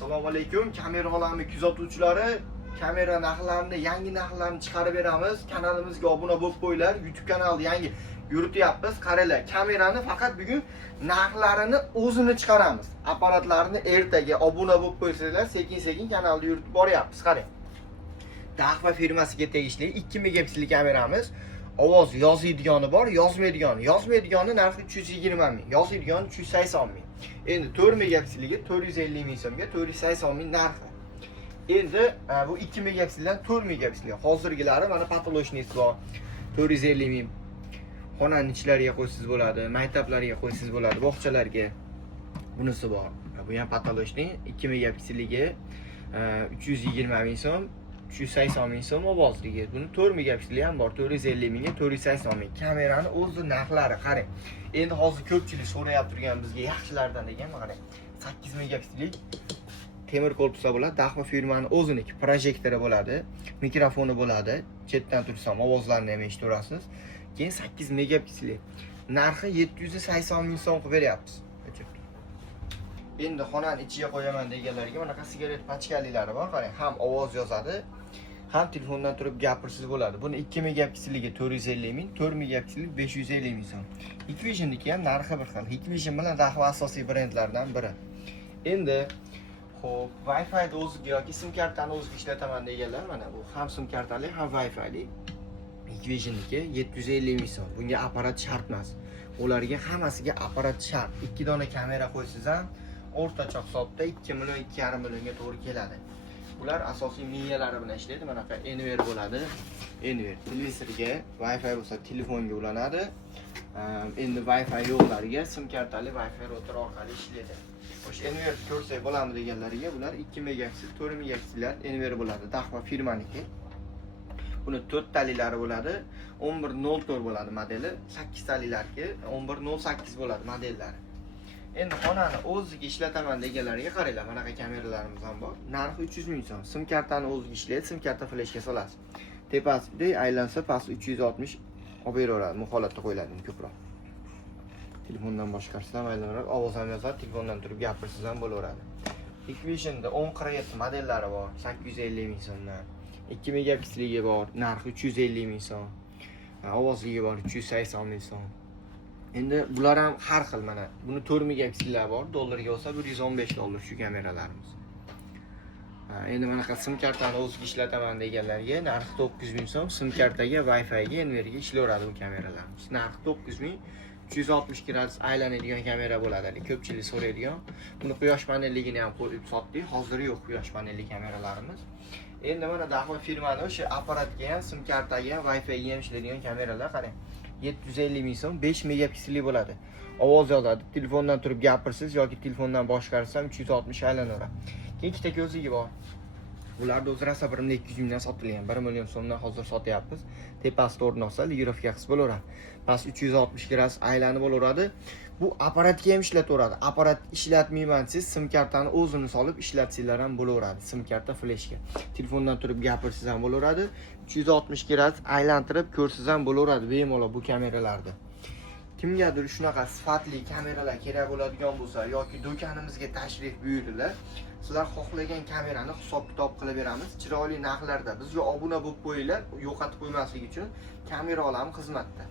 Assalomu alaykum, kamera olami kuzatuvchilari. Kamera narxlarini, yangi narxlarni chiqarib beramiz. Kanalimizga obuna bo'lib qo'yinglar. YouTube kanalni yangi yurityapmiz. Qaranglar, kamerani faqat bugun narxlarini o'zini chiqaramiz. Apparatlarni ertaga obuna bo'lib qo'ysanglar, sekin-sekin kanalni yuritib boryapmiz. Qarang. Dahva firmasiga tegishli 2 megapikselli kameramiz. Ovoz yozadigan bor, yozmaydigan. Yozmaydigani narxi 320 ming, yozadigan 380 ming. Endi 4 megapikseliga 450 ming so'mga 480 ming narxi. Endi bu 2 megapikseldan 4 megapikselga hozirgilari mana patoloshnisi bor. 450 ming. Xonaning ichlariga qo'ysiz bo'ladi, maktablarga qo'ysiz bo'ladi, bog'chalarga. Bunisi bor. Bu ham patoloshni 2 megapikseliga 320 ming so'm. 380 ming so'm ovozligi. Buni 4 megapikseli ham bor. 450 mingga 480 ming. Kamerani o'zi narxlari qarang. Endi hozir ko'pchilik so'rayapti turgan bizga yaxshilardan degan qarang. 8 megapiksellik temir korpuslar bo'ladi. Dahva firmani o'ziniki, projektori bo'ladi, mikrofoni bo'ladi. Chetdan tursam ovozlarni ham eshitaverasiz. Keyin 8 megapiksellik. Narxi 780 ming so'm qilib beryapmiz. Endi xonani ichiga qo'yaman deganlarga bunaqa sigaret pachkaliklari bor. Qarang, ham ovoz yozadi, ham telefondan turib gapirsiz bo'ladi. Buni 2 megapikseliga 450 ming, 4 megapiksellik 550 ming so'm. Hikvishinniki ham narxi bir xil. Hikvishin bilan Dahva asosiy brendlardan biri. Endi xo'p, Wi-Fi o'ziga yoki sim kartani o'ziga ishlataman deganlar mana bu ham sim kartali, ham Wi-Fi'li. Hikvishinniki 750 ming so'm. Bunga apparat shart emas. Ularga hammasiga apparat shart. 2 dona kamera qo'ysiz ham o'rtacha hisobda 2 million 2,5 millionga to'g'ri keladi. Ular asosiy miyalari bilan ishlaydi. Mana bu Enver bo'ladi. Enver televizorga, Wi-Fi bo'lsa telefonga ulanadi. Endi Wi-Fi yo'qlarga sim kartali Wi-Fi router orqali ishlaydi. O'sha Enver ko'rsak bo'ladimi deganlarga bular 2 megapiksel, 4 megapiksellar Enver bo'ladi. Dahva firmaniki. Buni 4 taliklari bo'ladi. 1104 bo'ladi modeli. 8 talilarki 1108 bo'ladi modellari. Endi xonani o'ziga ishlataman deganlarga qaranglar, mana bunaqa kameralarimiz ham bor. Narxi 300 ming so'm. Sim kartani o'ziga ishlaydi, sim karta fleshga solasiz. Tepasida aylansa pasti 360 olib beraveradi. Bu holatda qo'yiladi ko'proq. Telefondan boshqarsiz ham aylanadi, ovoz ham yozadi, telefondan turib gapirsiz ham bo'laveradi. Hikvishinda 1047 modellari bor, 850 ming so'mdan. 2 megapikseliga bor, narxi 350 ming so'm. Ovozligi bor 380 ming so'm. Endi bular ham har xil mana. Buni 4 megapiksellar bor, dollarga olsa $115 shu kameralarimiz. Endi bunaqa sim kartani o'ziga ishlataman deganlarga narxi 9 ming so'm, sim kartaga, Wi-Fi'ga, Enverga ishlaveradi bu kameralarimiz. Narxi 9 ming, 360 gradus aylanadigan kamera bo'ladi. Ko'pchilik so'raydigan. Buni quyosh panelligini ham qo'yib sotdik. Hozir yo'q quyosh panelli kameralarimiz. Endi mana Dahva firmani o'sha apparatga ham, sim kartaga ham, Wi-Fi'ga ham ishlaydigan kameralar qarang. 750 ming so'm, 5 megapikselli bo'ladi. Ovoz yozadi, telefondan turib gapirsiz yoki telefondan boshqarsam 360 aylanaveradi. Keyin ikkita ko'zligi bor. Ularni o'zi rosa 200 mingdan sotilgan. 1 million so'mdan hozir sotyapmiz. Tepasida o'rni olsa, ligirovka qilib bo'laveradi. Past 360 gradus aylanib bo'laveradi. Bu apparatga ham ishlataveradi. Apparat ishlatmayman siz sim kartani o'zini solib ishlatsanglar ham bo'laveradi. Sim karta fleshga. Telefondan turib gapirsiz ham bo'laveradi. 360 gradus aylantirib ko'rsiz ham bo'laveradi bemalol bu kameralarda. Kimgadir shunaqa sifatli kameralar kerak bo'ladigan bo'lsa yoki do'konimizga tashrif buyuringlar. Sizlar xohlagan kamerani hisob-kitob qilib beramiz. Chiroyli narxlarda bizga obuna bo'lib qo'yinglar, yo'qotib qo'ymaslik uchun kamera olamiz xizmatda.